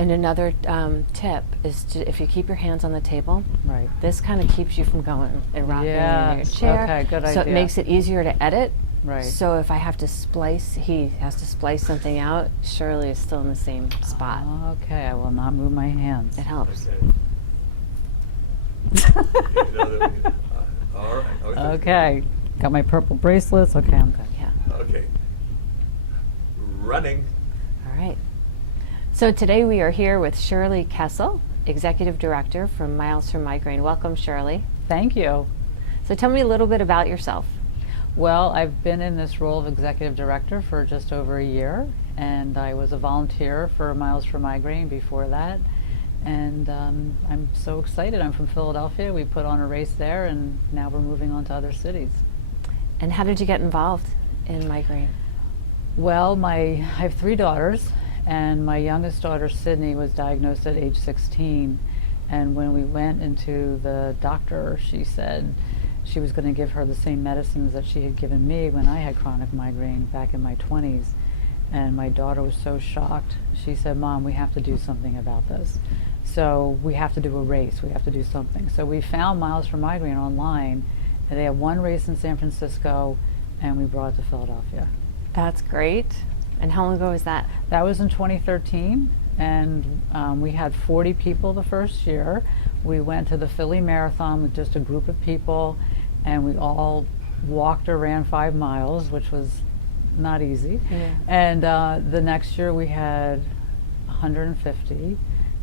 And another tip is if you keep your hands on the table, Right. this kind of keeps you from going and rocking in your Yes. chair. Okay, good So idea. it makes it easier to edit. Right. So if I have to splice, he has to splice something out, Shirley is still in the same spot. Okay, I will not move my hands. It helps. All right. Okay, got my purple bracelets. Okay, I'm good. Yeah. Okay. Running. All right. So today we are here with Shirley Kessel, Executive Director from Miles for Migraine. Welcome, Shirley. Thank you. So tell me a little bit about yourself. Well, I've been in this role of Executive Director for just over a year, and I was a volunteer for Miles for Migraine before that. And I'm so excited. I'm from Philadelphia. We put on a race there, and now we're moving on to other cities. And how did you get involved in migraine? Well, I have 3 daughters, and my youngest daughter, Sydney, was diagnosed at age 16. And when we went into the doctor, she said she was going to give her the same medicines that she had given me when I had chronic migraine back in my 20s. And my daughter was so shocked. She said, "Mom, we have to do something about this. So we have to do a race. We have to do something." So we found Miles for Migraine online, and they have one race in San Francisco, and we brought it to Philadelphia. That's great. And how long ago was that? That was in 2013, and we had 40 people the first year. We went to the Philly Marathon with just a group of people, and we all walked or ran 5 miles, which was not easy. Yeah. And the next year we had 150,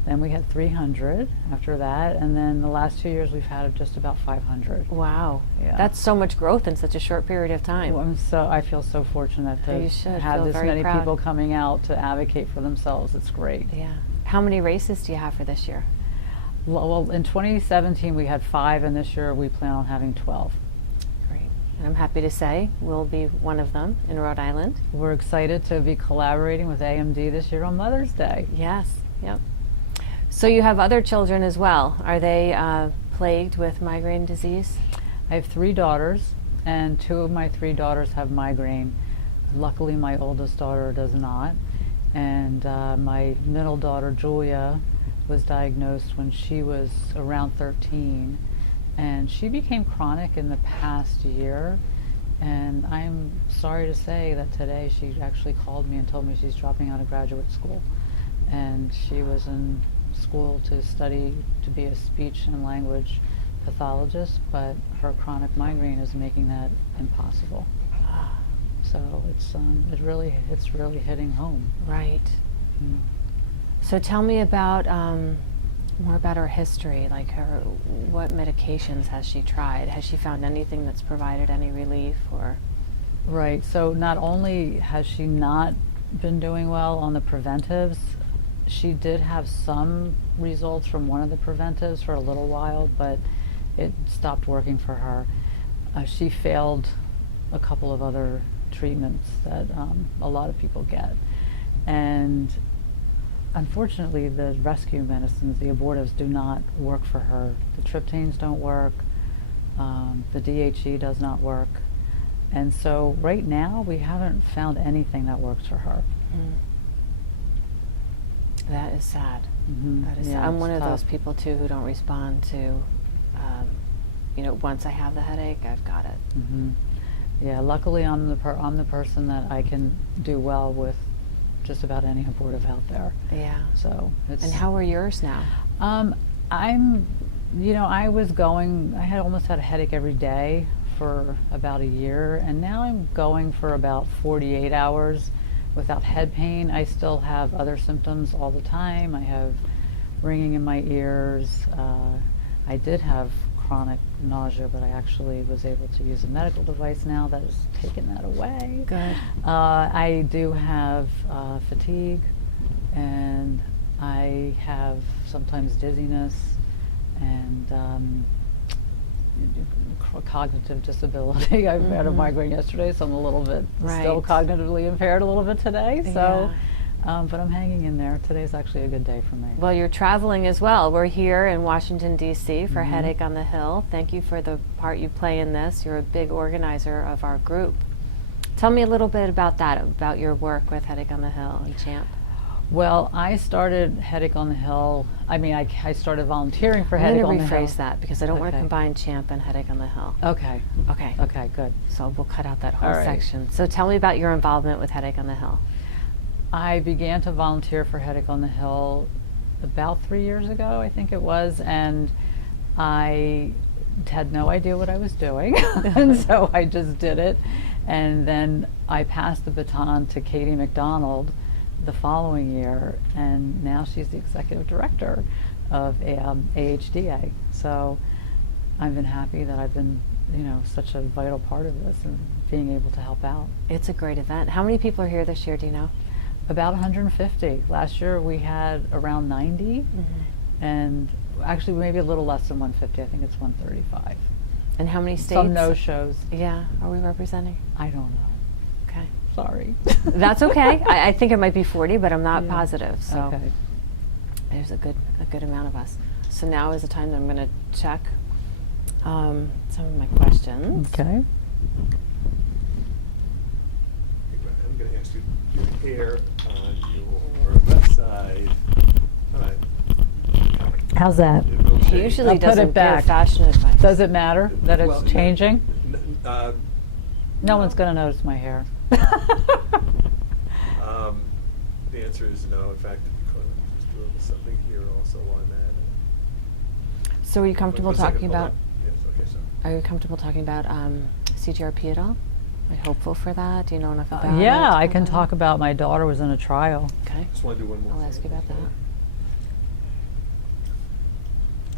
then we had 300 after that, and then the last 2 years we've had just about 500. Wow. Yeah. That's so much growth in such a short period of time. Well, I feel so fortunate to You should have feel this very many proud. people coming out to advocate for themselves. It's great. Yeah. How many races do you have for this year? Well, in 2017 we had 5, and this year we plan on having 12. Great. And I'm happy to say we'll be one of them in Rhode Island. We're excited to be collaborating with AMD this year on Mother's Day. Yes. Yep. So you have other children as well. Are they plagued with migraine disease? I have 3 daughters, and 2 of my 3 daughters have migraine. Luckily, my oldest daughter does not. And my middle daughter, Julia, was diagnosed when she was around 13. And she became chronic in the past year. And I'm sorry to say that today she actually called me and told me she's dropping out of graduate school. And she was in school to study to be a speech and language pathologist, but her chronic migraine is making that impossible. So it's really hitting home. Right. Mm. So tell me about more about her history, like what medications has she tried? Has she found anything that's provided any relief or? Right. So not only has she not been doing well on the preventives, she did have some results from one of the preventives for a little while, but it stopped working for her. She failed a couple of other treatments that a lot of people get. And unfortunately, the rescue medicines, the abortives, do not work for her. The triptanes don't work. The DHE does not work. And so right now, we haven't found anything that works for her. Mm. That is sad. Mm-hmm. That is Yeah, sad. I'm it's one of tough. those people too who don't respond to, once I have the headache, I've got it. Mm-hmm. Yeah, luckily I'm the person that I can do well with just about any abortive out there. Yeah. So it's. And how are yours now? I had almost had a headache every day for about a year, and now I'm going for about 48 hours without head pain. I still have other symptoms all the time. I have ringing in my ears. I did have chronic nausea, but I actually was able to use a medical device now that has taken that away. Good. I do have fatigue, and I have sometimes dizziness and cognitive disability. I've had a migraine yesterday, so I'm a little bit still cognitively impaired a little bit today. So, but I'm hanging in there. Today's actually a good day for me. Well, you're traveling as well. We're here in Washington, D.C. for Headache on the Hill. Thank you for the part you play in this. You're a big organizer of our group. Tell me a little bit about that, about your work with Headache on the Hill and CHAMP. Well, I started Headache on the Hill. I mean, I started volunteering for I'm Headache going on to the Hill. rephrase that because I don't want to Okay. combine Champ and Headache on the Hill. Okay. Okay. Okay, good. So we'll cut out that whole All right. section. So tell me about your involvement with Headache on the Hill. I began to volunteer for Headache on the Hill about 3 years ago, I think it was, and I had no idea what I was doing, and so I just did it. And then I passed the baton to Katie McDonald the following year, and now she's the executive director of AHDA. So I've been happy that I've been, such a vital part of this and being able to help out. It's a great event. How many people are here this year, do you know? About 150. Last year we had around 90, and actually maybe a little less than 150. I think it's 135. And how many states? Some no-shows. Yeah, are we representing? I don't know. Okay. Sorry. That's okay. I think it might be 40, but I'm not Yeah. positive. So Okay. there's a good amount of us. So now is the time that I'm going to check some of my questions. Okay. I'm going to ask you your hair on your left side. All right. How's that? He usually I'll put doesn't it back. give fashion advice. Does it matter that it's Well, changing? Uh, No one's going to notice my hair. The answer is no. In fact, just doing something here also on that. So are you comfortable One second, talking hold about? on. Yes, okay, so. Are you comfortable talking about CGRP at all? Are you hopeful for that? Do you know enough about it? Yeah, I to can comment talk on about my daughter was in a trial. it? Okay. Just want to do one more I'll thing ask you about that. before-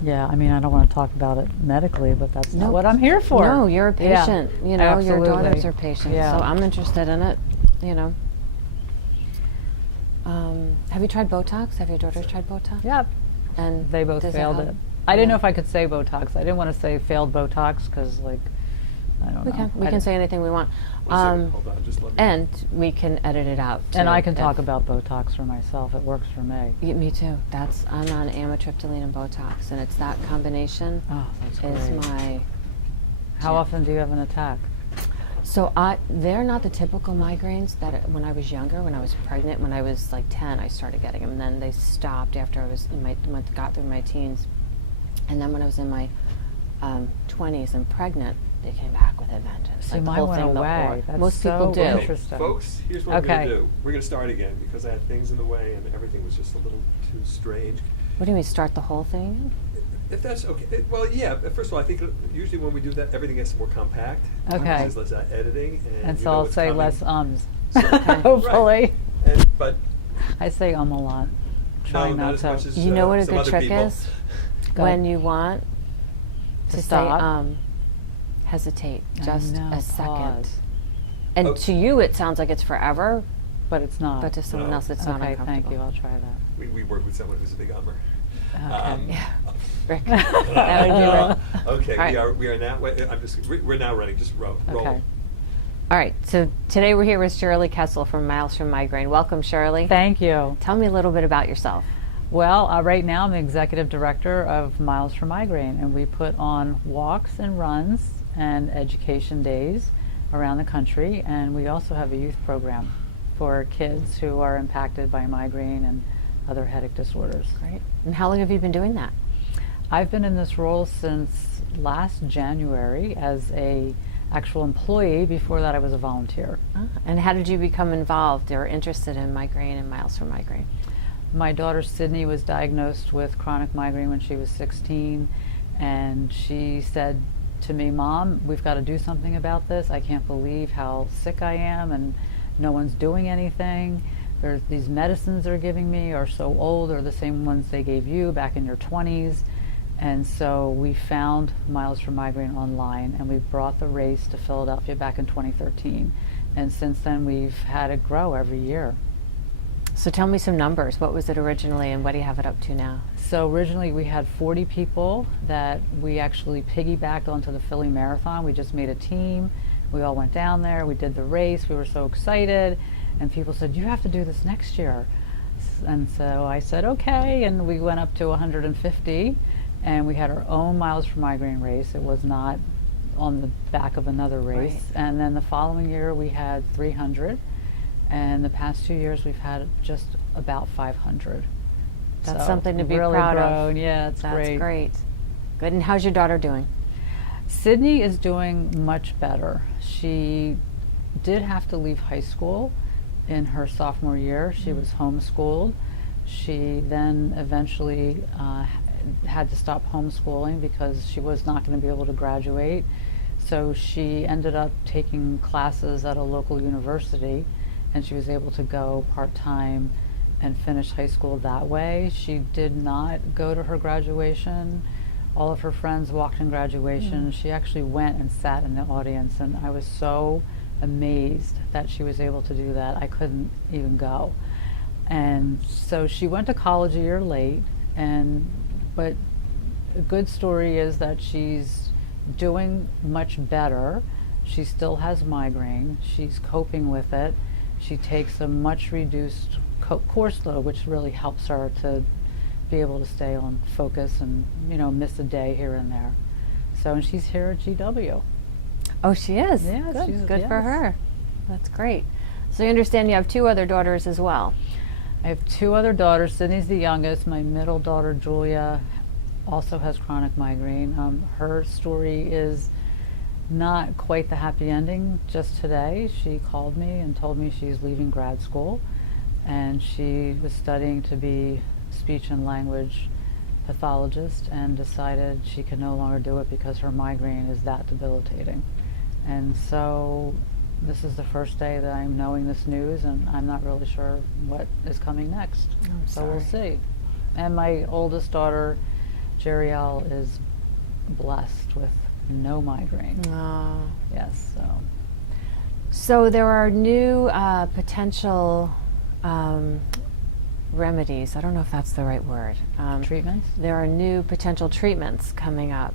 Yeah, I mean, I don't want to talk about it medically, but that's not Nope. what I'm here for. No, you're a Yeah, patient. You know, your daughters absolutely. are patients. Yeah. So I'm interested in it. You know. Have you tried Botox? Have your daughters tried Botox? Yep. And They both does failed help? it. I didn't Yeah. know if I could say Botox. I didn't want to say failed Botox because, like, I don't We know. can. We I can didn't- say anything we want. One second, hold on, just let me. And we can edit it out. And too, I can talk if- about Botox for myself. It works for me. Me too. I'm on amitriptyline and Botox, and it's that combination Oh, that's is great. my. How often do you have an attack? So they're not the typical migraines that when I was younger, when I was pregnant, when I was like 10, I started getting them. And then they stopped after I was got through my teens, and then when I was in my 20s and pregnant, they came back with a vengeance. See, like the mine whole went thing, the away. aura. That's Most so people do. Okay, interesting. folks, here's what we're going Okay. to do. We're going to start again because I had things in the way and everything was just a little too strange. What do you mean, start the whole thing? If that's okay, well, yeah. First of all, I think usually when we do that, everything gets more compact. Okay. There's less editing, and And you so know I'll what's say coming. less ums. So- Hopefully. Right. But I say a lot. Trying no, not as to. much as You know what a some good other trick people. is? Go. When you want To to stop. say hesitate I just know, a second. pause. And Oh. to you it sounds like it's forever, But it's not. but to someone No. else it's not Okay, uncomfortable. thank you. I'll try that. We work with someone who's a big ummer. Okay. Yeah. Rick, that would be Rick. Okay, All right. we are now. Wait, we're now running. Just roll. Okay. All right, so today we're here with Shirley Kessel from Miles from Migraine. Welcome, Shirley. Thank you. Tell me a little bit about yourself. Well, right now I'm the executive director of Miles for Migraine, and we put on walks and runs and education days around the country, and we also have a youth program for kids who are impacted by migraine and other headache disorders. Great. And how long have you been doing that? I've been in this role since last January as a actual employee. Before that I was a volunteer. And how did you become involved or interested in migraine and Miles for Migraine? My daughter Sydney was diagnosed with chronic migraine when she was 16, and she said to me, "Mom, we've got to do something about this. I can't believe how sick I am and no one's doing anything. There's these medicines they're giving me are so old, they're the same ones they gave you back in your 20s. And so we found Miles for Migraine online, and we brought the race to Philadelphia back in 2013. And since then we've had it grow every year. So tell me some numbers. What was it originally and what do you have it up to now? So originally we had 40 people that we actually piggybacked onto the Philly Marathon. We just made a team. We all went down there. We did the race. We were so excited. And people said, "You have to do this next year." And so I said, okay. And we went up to 150. And we had our own Miles for Migraine race. It was not on the back of another race. Right. And then the following year we had 300. And the past 2 years we've had just about 500. That's So something to we've be really proud grown. of. Yeah, it's That's great. great. Good. And how's your daughter doing? Sydney is doing much better. She did have to leave high school in her sophomore year. She was homeschooled. She then eventually had to stop homeschooling because she was not going to be able to graduate. So she ended up taking classes at a local university, and she was able to go part-time and finish high school that way. She did not go to her graduation. All of her friends walked in graduation. She actually went and sat in the audience, and I was so amazed that she was able to do that. I couldn't even go. And so she went to college a year late, but a good story is that she's doing much better. She still has migraine. She's coping with it. She takes a much reduced course load, which really helps her to be able to stay on focus and, miss a day here and there. So, and she's here at GW. Oh, she is? Yeah, Good, she's- good for yes. her. That's great. So you understand you have 2 other daughters as well. I have 2 other daughters. Sydney's the youngest. My middle daughter, Julia, also has chronic migraine. Her story is not quite the happy ending. Just today, she called me and told me she's leaving grad school, and she was studying to be speech and language pathologist and decided she could no longer do it because her migraine is that debilitating. And so this is the first day that I'm knowing this news, and I'm not really sure what is coming next. I'm So we'll sorry. see. And my oldest daughter, Jeriel, is blessed with no migraine. Oh. Yes, so. So there are new potential remedies. I don't know if that's the right word. Treatments? There are new potential treatments coming up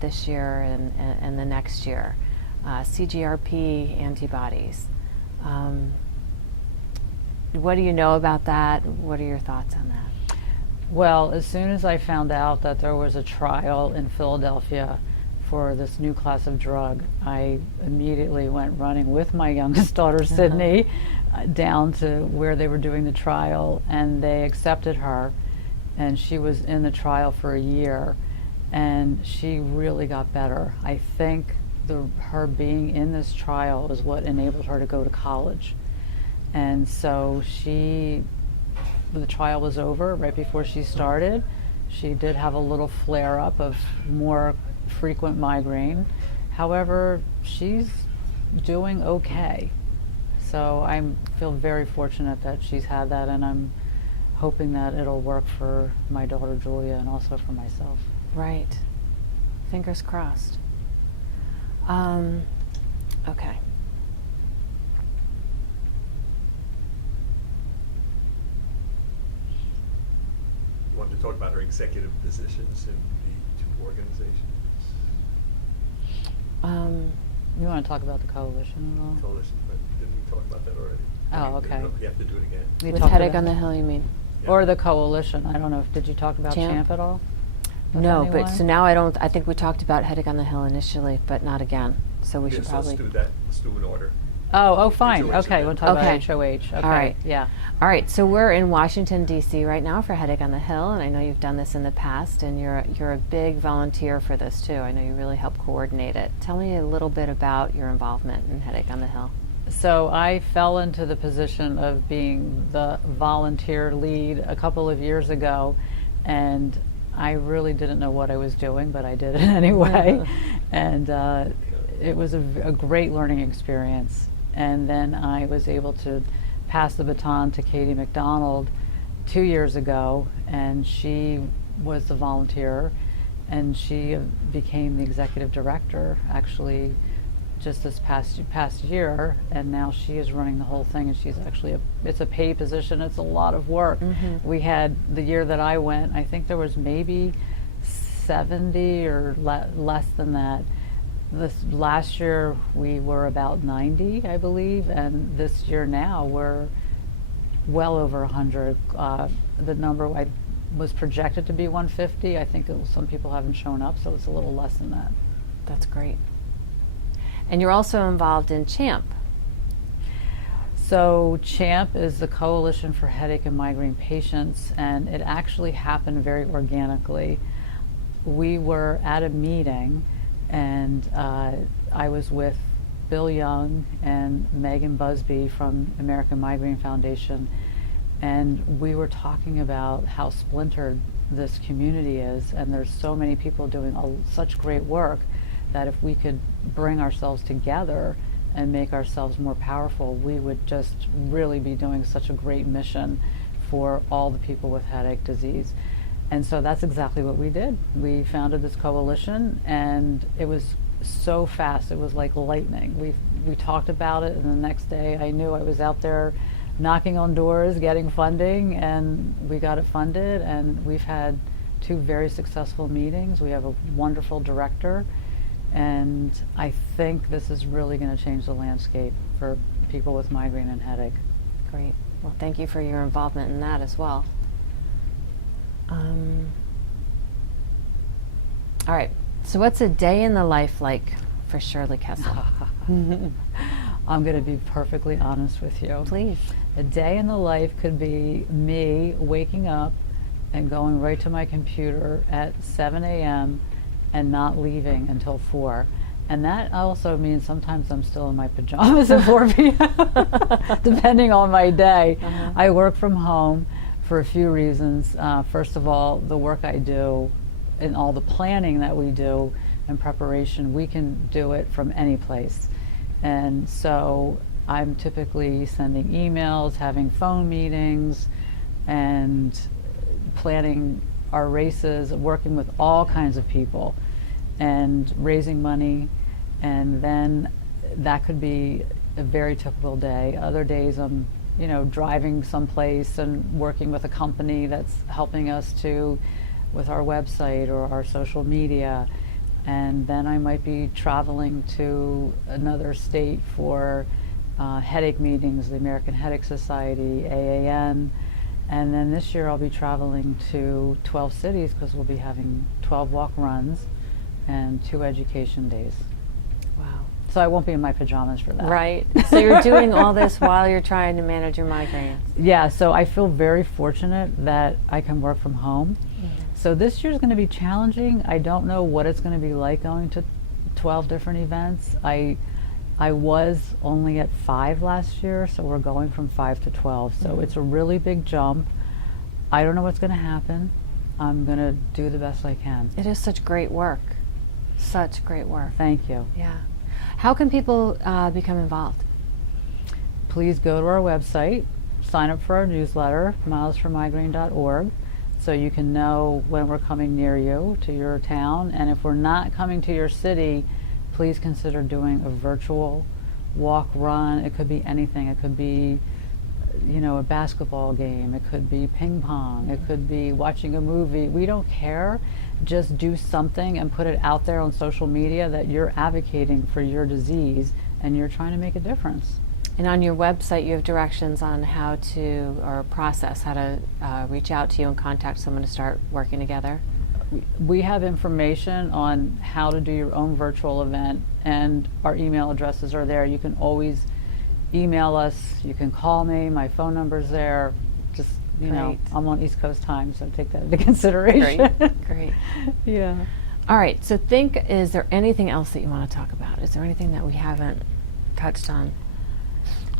this year and the next year. CGRP antibodies. What do you know about that? What are your thoughts on that? Well, as soon as I found out that there was a trial in Philadelphia for this new class of drug, I immediately went running with my youngest daughter, Sydney, down to where they were doing the trial, and they accepted her, and she was in the trial for a year, and she really got better. I think her being in this trial is what enabled her to go to college. And so the trial was over right before she started. She did have a little flare-up of more frequent migraine. However, she's doing okay. So I feel very fortunate that she's had that, and I'm hoping that it'll work for my daughter Julia and also for myself. Right. Fingers crossed. Okay. You wanted to talk about her executive positions in the 2 organizations. You want to talk about the coalition at all? Coalition, but didn't we talk about that already? Oh, I mean, okay. You have to do it again. We With talked Headache about- on the Hill, you mean? Yeah. Or the coalition. I don't know. Did you talk about Champ? Champ at all? With No, but anyone? so now I think we talked about Headache on the Hill initially, but not again. So we should Yes, probably. let's do that. Let's do an order. Oh, fine. HOH Okay, we'll talk Okay. about HOH. Okay. All right. Yeah. All right, so we're in Washington, D.C. right now for Headache on the Hill, and I know you've done this in the past, and you're a big volunteer for this too. I know you really help coordinate it. Tell me a little bit about your involvement in Headache on the Hill. So I fell into the position of being the volunteer lead a couple of years ago, and I really didn't know what I was doing, but I did it anyway. And it was a great learning experience. And then I was able to pass the baton to Katie McDonald 2 years ago, and she was the volunteer, and she became the executive director actually just this past year, and now she is running the whole thing, and she's actually it's a paid position. It's a lot of work. We had, the year that I went, I think there was maybe 70 or less than that. This last year we were about 90, I believe, and this year now we're well over 100. The number was projected to be 150. I think some people haven't shown up, so it's a little less than that. That's great. And you're also involved in CHAMP. So CHAMP is the Coalition for Headache and Migraine Patients, and it actually happened very organically. We were at a meeting, and I was with Bill Young and Megan Busby from American Migraine Foundation, and we were talking about how splintered this community is, and there's so many people doing such great work that if we could bring ourselves together and make ourselves more powerful, we would just really be doing such a great mission for all the people with headache disease. And so that's exactly what we did. We founded this coalition, and it was so fast. It was like lightning. We talked about it, and the next day I knew I was out there knocking on doors, getting funding, and we got it funded, and we've had 2 very successful meetings. We have a wonderful director, and I think this is really going to change the landscape for people with migraine and headache. Great. Well, thank you for your involvement in that as well. All right. So what's a day in the life like for Shirley Kessel? I'm going to be perfectly honest with you. Please. A day in the life could be me waking up and going right to my computer at 7 a.m. and not leaving until 4. And that also means sometimes I'm still in my pajamas at 4 p.m. depending on my day. I work from home for a few reasons. First of all, the work I do and all the planning that we do and preparation, we can do it from any place. And so I'm typically sending emails, having phone meetings, and planning our races, working with all kinds of people, and raising money. And then that could be a very typical day. Other days I'm, driving someplace and working with a company that's helping us with our website or our social media. And then I might be traveling to another state for headache meetings, the American Headache Society, AAN. And then this year I'll be traveling to 12 cities because we'll be having 12 walk runs and 2 education days. Wow. So I won't be in my pajamas for that. Right. So you're doing all this while you're trying to manage your migraines. Yeah, so I feel very fortunate that I can work from home. So this year's going to be challenging. I don't know what it's going to be like going to 12 different events. I was only at 5 last year, so we're going from 5 to 12. So it's a really big jump. I don't know what's going to happen. I'm going to do the best I can. It is such great work. Such great work. Thank you. Yeah. How can people become involved? Please go to our website, sign up for our newsletter, milesformigraine.org. So you can know when we're coming near you, to your town. And if we're not coming to your city, please consider doing a virtual walk, run. It could be anything. It could be, a basketball game. It could be ping pong. It could be watching a movie. We don't care. Just do something and put it out there on social media that you're advocating for your disease and you're trying to make a difference. And on your website, you have directions on how to, or a process, how to reach out to you and contact someone to start working together? We have information on how to do your own virtual event, and our email addresses are there. You can always email us. You can call me. My phone number's there. Just, I'm on East Coast time, so take that into consideration. Great. Yeah. All right, so is there anything else that you want to talk about? Is there anything that we haven't touched on?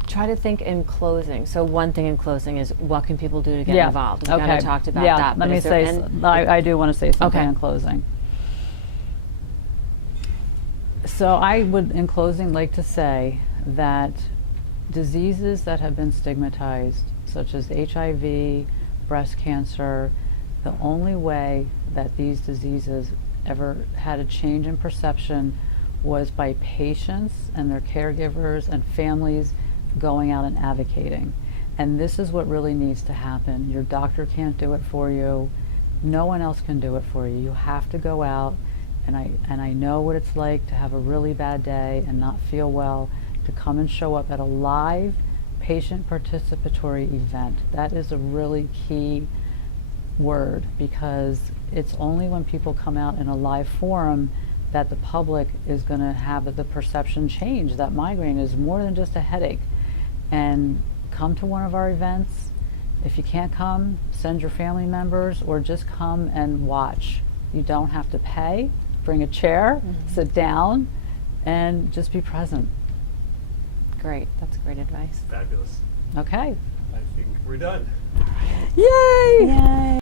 Try to think in closing. So one thing in closing is, what can people do to get involved? We kind of talked about that. Let me say, I do want to say something in closing. So I would, in closing, like to say that diseases that have been stigmatized, such as HIV, breast cancer, the only way that these diseases ever had a change in perception was by patients and their caregivers and families going out and advocating. And this is what really needs to happen. Your doctor can't do it for you. No one else can do it for you. You have to go out, and I know what it's like to have a really bad day and not feel well, to come and show up at a live patient participatory event. That is a really key word, because it's only when people come out in a live forum that the public is going to have the perception change that migraine is more than just a headache. and come to one of our events. If you can't come, send your family members or just come and watch. You don't have to pay. Bring a chair, sit down, and just be present. Great. That's great advice. Fabulous. Okay. I think we're done. Yay! Yay!